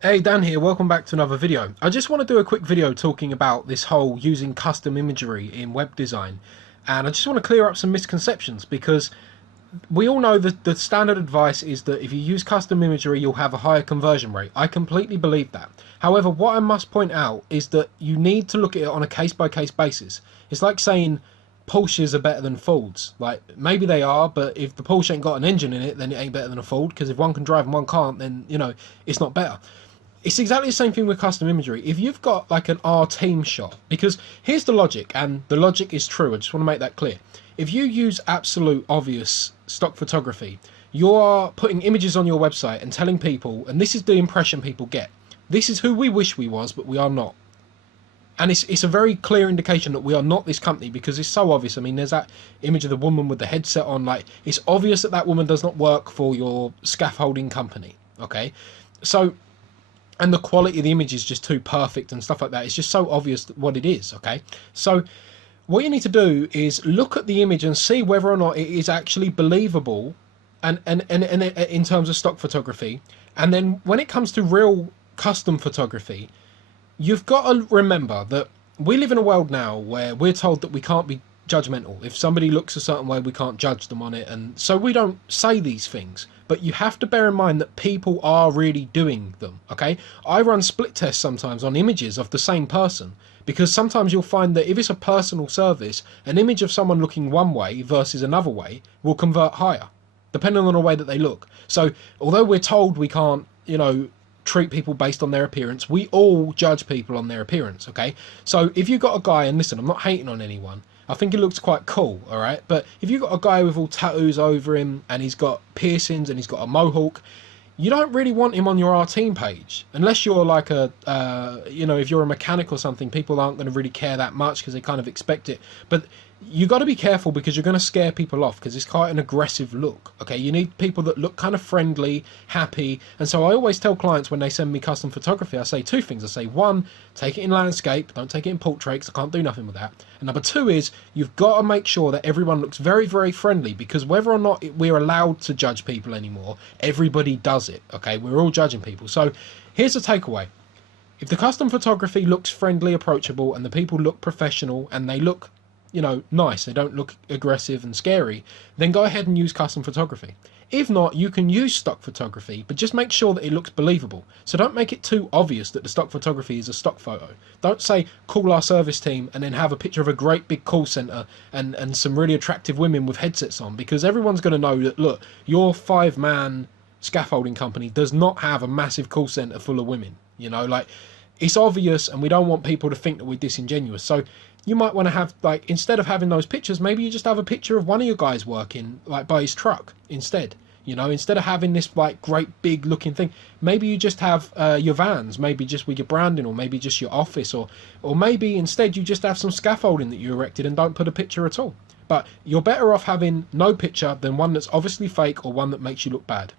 Hey, Dan here, welcome back to another video. I just want to do a quick video talking about this whole using custom imagery in web design, and I just want to clear up some misconceptions because we all know that the standard advice is that if you use custom imagery you'll have a higher conversion rate. I completely believe that. However, what I must point out is that you need to look at it on a case-by-case basis. It's like saying Porsches are better than Fords. Like, maybe they are, but if the Porsche ain't got an engine in it, then it ain't better than a Ford, because if one can drive and one can't, then, you know, it's not better. It's exactly the same thing with custom imagery. If you've got like an R team shot, because here's the logic, and the logic is true, I just want to make that clear. If you use absolute obvious stock photography, you are putting images on your website and telling people, and this is the impression people get, this is who we wish we was, but we are not. And it's a very clear indication that we are not this company because it's so obvious. I mean, there's that image of the woman with the headset on. Like, it's obvious that that woman does not work for your scaffolding company, okay? So, and the quality of the image is just too perfect and stuff like that. It's just so obvious what it is, okay? So what you need to do is look at the image and see whether or not it is actually believable and in terms of stock photography. And then when it comes to real custom photography, you've got to remember that we live in a world now where we're told that we can't be judgmental. If somebody looks a certain way, we can't judge them on it, and so we don't say these things. But you have to bear in mind that people are really doing them, okay? I run split tests sometimes on images of the same person, because sometimes you'll find that if it's a personal service, an image of someone looking one way versus another way will convert higher, depending on the way that they look. So although we're told we can't, you know, treat people based on their appearance, we all judge people on their appearance, okay? So if you've got a guy, and listen, I'm not hating on anyone, I think it looks quite cool, all right? But if you've got a guy with all tattoos over him and he's got piercings and he's got a mohawk, you don't really want him on your R team page. Unless you're like a, you know, if you're a mechanic or something, people aren't going to really care that much because they kind of expect it. But you got to be careful because you're going to scare people off because it's quite an aggressive look, okay? You need people that look kind of friendly, happy. And so I always tell clients when they send me custom photography, I say two things. I say, one, take it in landscape, don't take it in portrait because I can't do nothing with that. And number two is you've got to make sure that everyone looks very, very friendly, because whether or not we're allowed to judge people anymore, everybody does it, okay? We're all judging people. So here's the takeaway. If the custom photography looks friendly, approachable, and the people look professional and they look, you know, nice, they don't look aggressive and scary, then go ahead and use custom photography. If not, you can use stock photography, but just make sure that it looks believable. So don't make it too obvious that the stock photography is a stock photo. Don't say, call our service team, and then have a picture of a great big call center and some really attractive women with headsets on, because everyone's going to know that, look, your 5-man scaffolding company does not have a massive call center full of women. You know, like, it's obvious, and we don't want people to think that we're disingenuous. So you might want to have, like, instead of having those pictures, maybe you just have a picture of one of your guys working, like, by his truck instead. You know, instead of having this, like, great big looking thing, maybe you just have your vans, maybe just with your branding, or maybe just your office, or maybe instead you just have some scaffolding that you erected and don't put a picture at all. But you're better off having no picture than one that's obviously fake or one that makes you look bad.